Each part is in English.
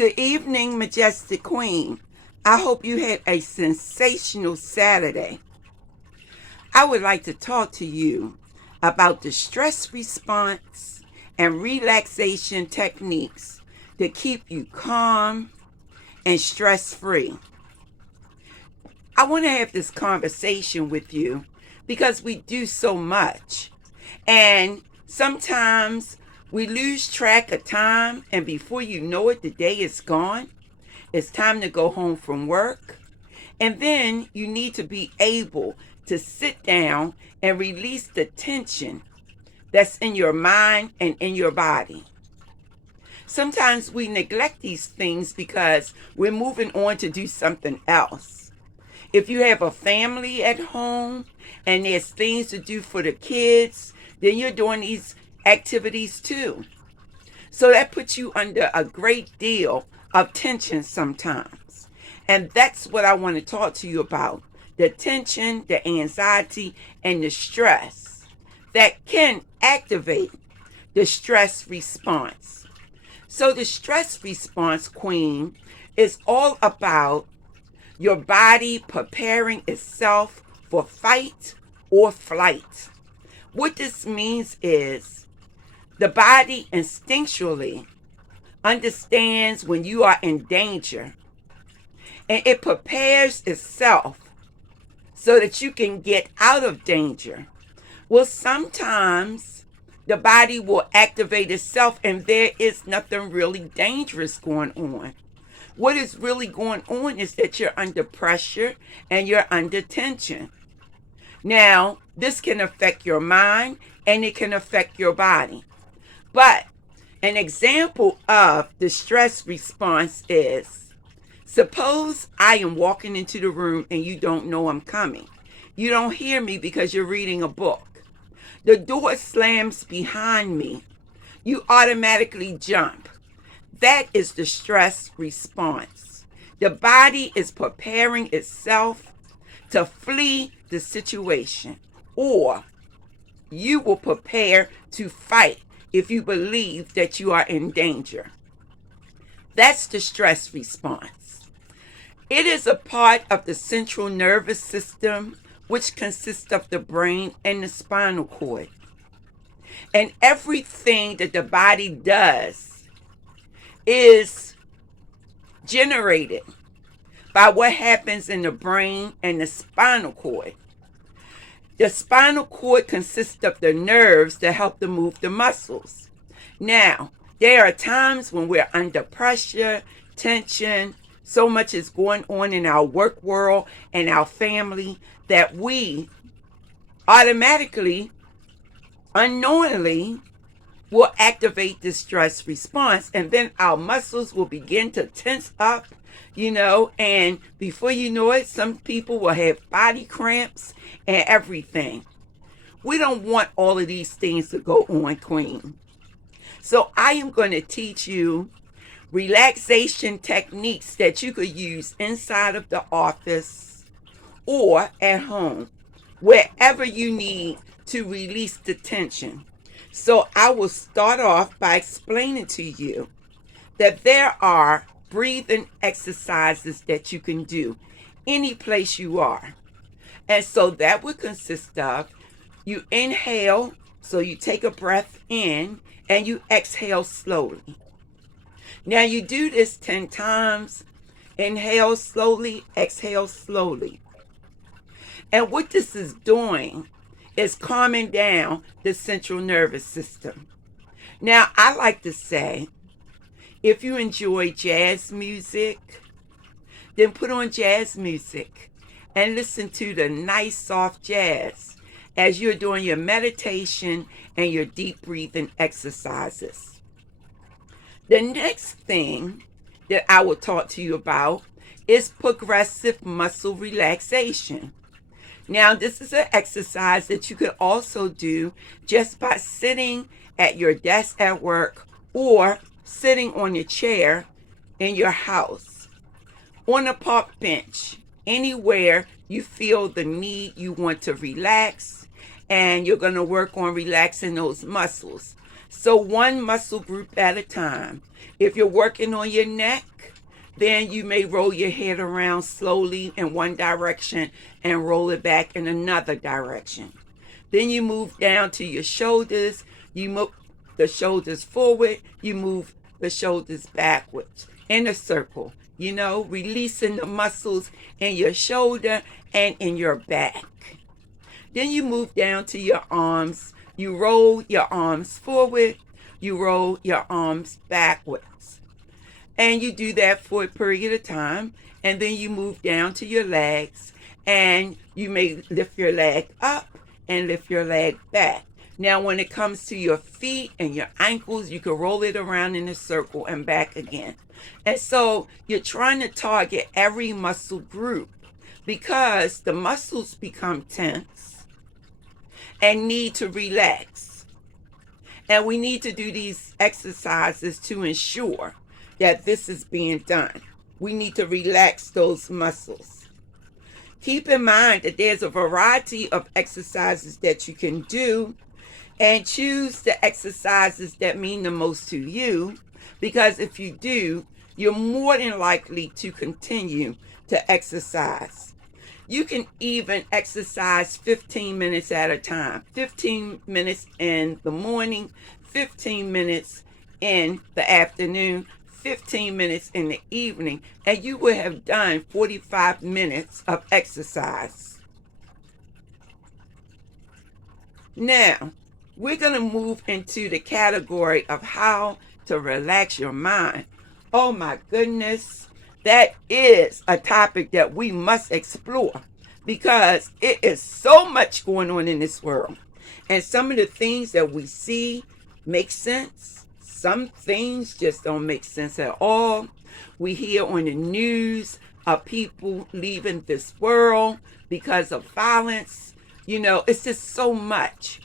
Good evening, Majestic Queen. I hope you had a sensational Saturday. I would like to talk to you about the stress response and relaxation techniques to keep you calm and stress-free. I want to have this conversation with you because we do so much, and sometimes we lose track of time, and before you know it, the day is gone. It's time to go home from work. And then you need to be able to sit down and release the tension that's in your mind and in your body. Sometimes we neglect these things because we're moving on to do something else. If you have a family at home and there's things to do for the kids, then you're doing these activities too. So that puts you under a great deal of tension sometimes. And that's what I want to talk to you about. The tension, the anxiety, and the stress that can activate the stress response. So the stress response, Queen, is all about your body preparing itself for fight or flight. What this means is the body instinctually understands when you are in danger, and it prepares itself so that you can get out of danger. Well, sometimes the body will activate itself and there is nothing really dangerous going on. What is really going on is that you're under pressure and you're under tension. Now, this can affect your mind and it can affect your body. But an example of the stress response is, suppose I am walking into the room and you don't know I'm coming. You don't hear me because you're reading a book. The door slams behind me. You automatically jump. That is the stress response. The body is preparing itself to flee the situation, or you will prepare to fight if you believe that you are in danger. That's the stress response. It is a part of the central nervous system, which consists of the brain and the spinal cord. And everything that the body does is generated by what happens in the brain and the spinal cord. The spinal cord consists of the nerves that help to move the muscles. Now, there are times when we're under pressure, tension, so much is going on in our work world and our family that we automatically, unknowingly, will activate the stress response, and then our muscles will begin to tense up, and before you know it, some people will have body cramps and everything. We don't want all of these things to go on, Queen. So I am going to teach you relaxation techniques that you could use inside of the office or at home, wherever you need to release the tension. So I will start off by explaining to you that there are breathing exercises that you can do any place you are. And so that would consist of, you inhale, so you take a breath in, and you exhale slowly. Now you do this 10 times. Inhale slowly, exhale slowly. And what this is doing is calming down the central nervous system. Now, I like to say, if you enjoy jazz music, then put on jazz music and listen to the nice soft jazz as you're doing your meditation and your deep breathing exercises. The next thing that I will talk to you about is progressive muscle relaxation. Now, this is an exercise that you could also do just by sitting at your desk at work or sitting on your chair in your house, on a park bench, anywhere you feel the need, you want to relax, and you're going to work on relaxing those muscles. So one muscle group at a time. If you're working on your neck, then you may roll your head around slowly in one direction and roll it back in another direction. Then you move down to your shoulders. You move the shoulders forward. You move the shoulders backwards in a circle, releasing the muscles in your shoulder and in your back. Then you move down to your arms. You roll your arms forward. You roll your arms backwards. And you do that for a period of time. And then you move down to your legs. And you may lift your leg up and lift your leg back. Now, when it comes to your feet and your ankles, you can roll it around in a circle and back again. And so you're trying to target every muscle group because the muscles become tense and need to relax. And we need to do these exercises to ensure that this is being done. We need to relax those muscles. Keep in mind that there's a variety of exercises that you can do, and choose the exercises that mean the most to you, because if you do, you're more than likely to continue to exercise. You can even exercise 15 minutes at a time. 15 minutes in the morning, 15 minutes in the afternoon, 15 minutes in the evening, and you will have done 45 minutes of exercise. Now, we're going to move into the category of how to relax your mind. Oh my goodness, that is a topic that we must explore because it is so much going on in this world. And some of the things that we see make sense. Some things just don't make sense at all. We hear on the news of people leaving this world because of violence. It's just so much.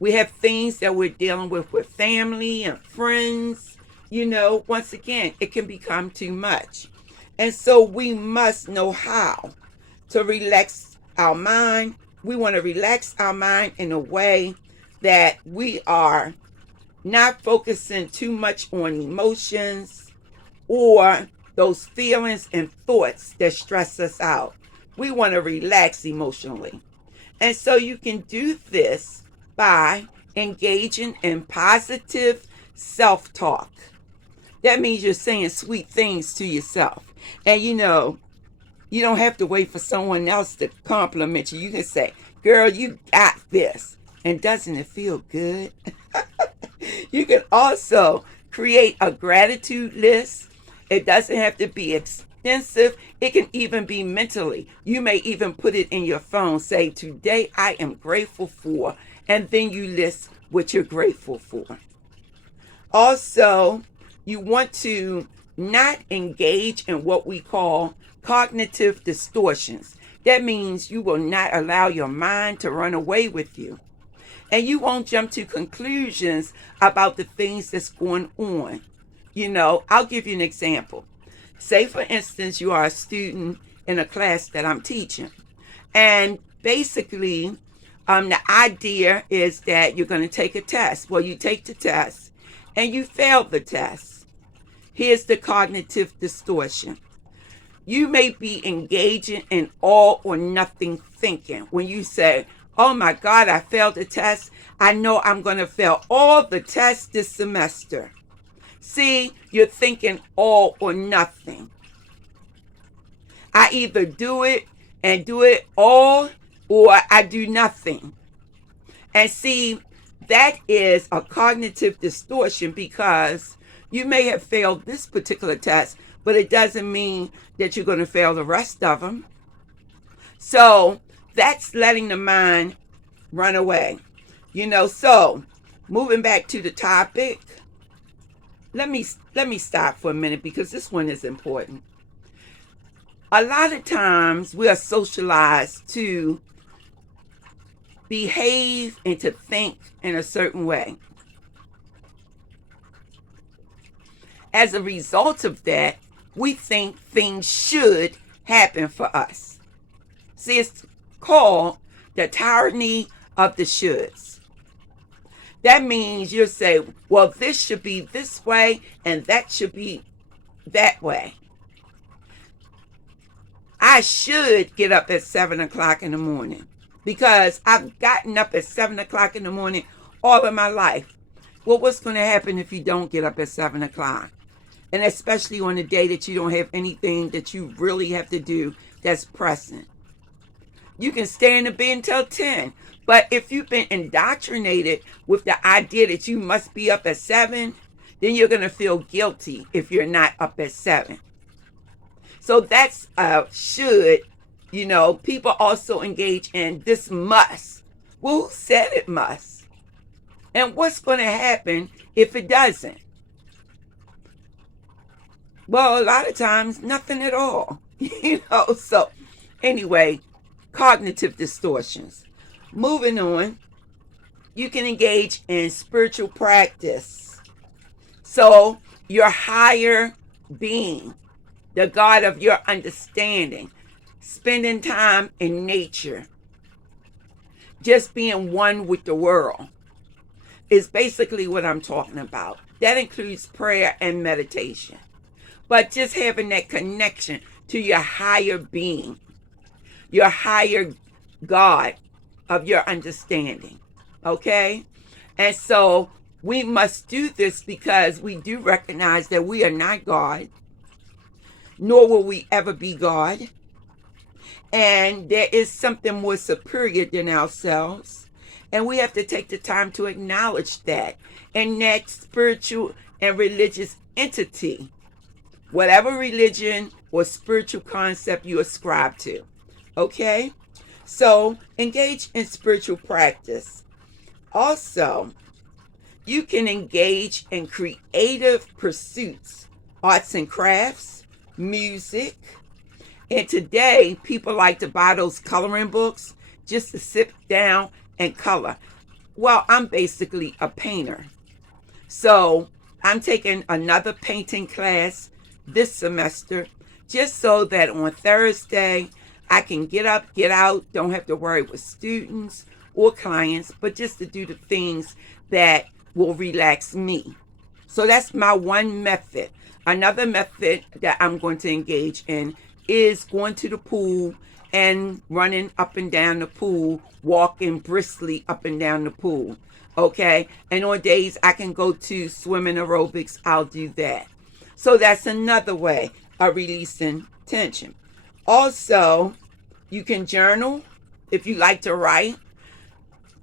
We have things that we're dealing with family and friends. Once again, it can become too much. And so we must know how to relax our mind. We want to relax our mind in a way that we are not focusing too much on emotions or those feelings and thoughts that stress us out. We want to relax emotionally. And so you can do this by engaging in positive self-talk. That means you're saying sweet things to yourself. And you don't have to wait for someone else to compliment you. You can say, girl, you got this. And doesn't it feel good? You can also create a gratitude list. It doesn't have to be extensive. It can even be mentally. You may even put it in your phone. Say, today I am grateful for, and then you list what you're grateful for. Also, you want to not engage in what we call cognitive distortions. That means you will not allow your mind to run away with you. And you won't jump to conclusions about the things that's going on. I'll give you an example. Say, for instance, you are a student in a class that I'm teaching. And basically, the idea is that you're going to take a test. Well, you take the test and you fail the test. Here's the cognitive distortion. You may be engaging in all or nothing thinking. When you say, oh my God, I failed the test. I know I'm going to fail all the tests this semester. See, you're thinking all or nothing. I either do it and do it all, or I do nothing. And see, that is a cognitive distortion because you may have failed this particular test, but it doesn't mean that you're going to fail the rest of them. So that's letting the mind run away. So moving back to the topic, let me stop for a minute because this one is important. A lot of times we are socialized to behave and to think in a certain way. As a result of that, we think things should happen for us. See, it's called the tyranny of the shoulds. That means you'll say, well, this should be this way and that should be that way. I should get up at 7 o'clock in the morning because I've gotten up at 7 o'clock in the morning all of my life. Well, what's going to happen if you don't get up at 7 o'clock? And especially on a day that you don't have anything that you really have to do that's pressing. You can stay in the bed until 10. But if you've been indoctrinated with the idea that you must be up at 7, then you're going to feel guilty if you're not up at 7. So that's should, people also engage in this must. Well, who said it must? And what's going to happen if it doesn't? Well, a lot of times, nothing at all. So anyway, cognitive distortions. Moving on, you can engage in spiritual practice. So your higher being, the God of your understanding, spending time in nature, just being one with the world is basically what I'm talking about. That includes prayer and meditation. But just having that connection to your higher being, your higher God of your understanding. Okay? And so we must do this because we do recognize that we are not God, nor will we ever be God. And there is something more superior than ourselves. And we have to take the time to acknowledge that. And that spiritual and religious entity, whatever religion or spiritual concept you ascribe to. Okay? So engage in spiritual practice. Also, you can engage in creative pursuits, arts and crafts, music. And today, people like to buy those coloring books just to sit down and color. Well, I'm basically a painter. So I'm taking another painting class this semester just so that on Thursday, I can get up, get out, don't have to worry with students or clients, but just to do the things that will relax me. So that's my one method. Another method that I'm going to engage in is going to the pool and running up and down the pool, walking briskly up and down the pool. Okay? And on days I can go to swimming aerobics, I'll do that. So that's another way of releasing tension. Also, you can journal if you like to write.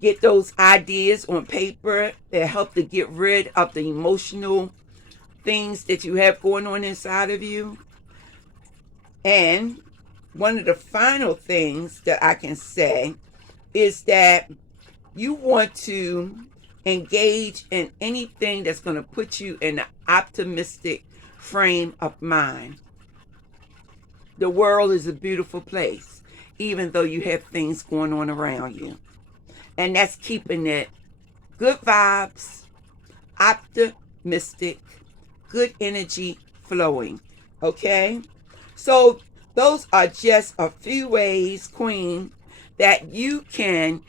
Get those ideas on paper that help to get rid of the emotional things that you have going on inside of you. And one of the final things that I can say is that you want to engage in anything that's going to put you in an optimistic frame of mind. The world is a beautiful place, even though you have things going on around you. And that's keeping it good vibes, optimistic, good energy flowing. Okay? So those are just a few ways, Queen, that you can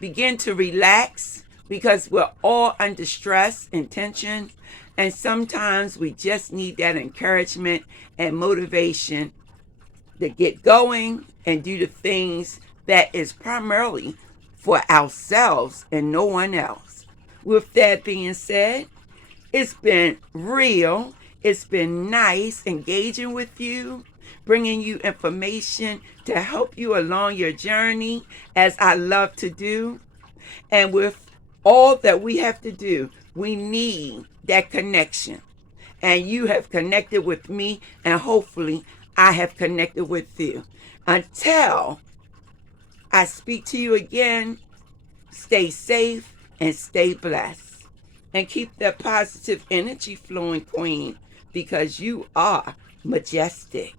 begin to relax, because we're all under stress and tension. And sometimes we just need that encouragement and motivation to get going and do the things that is primarily for ourselves and no one else. With that being said, it's been real. It's been nice engaging with you, bringing you information to help you along your journey, as I love to do. And with all that we have to do, we need that connection. And you have connected with me, and hopefully I have connected with you. Until I speak to you again, stay safe and stay blessed. And keep that positive energy flowing, Queen, because you are majestic.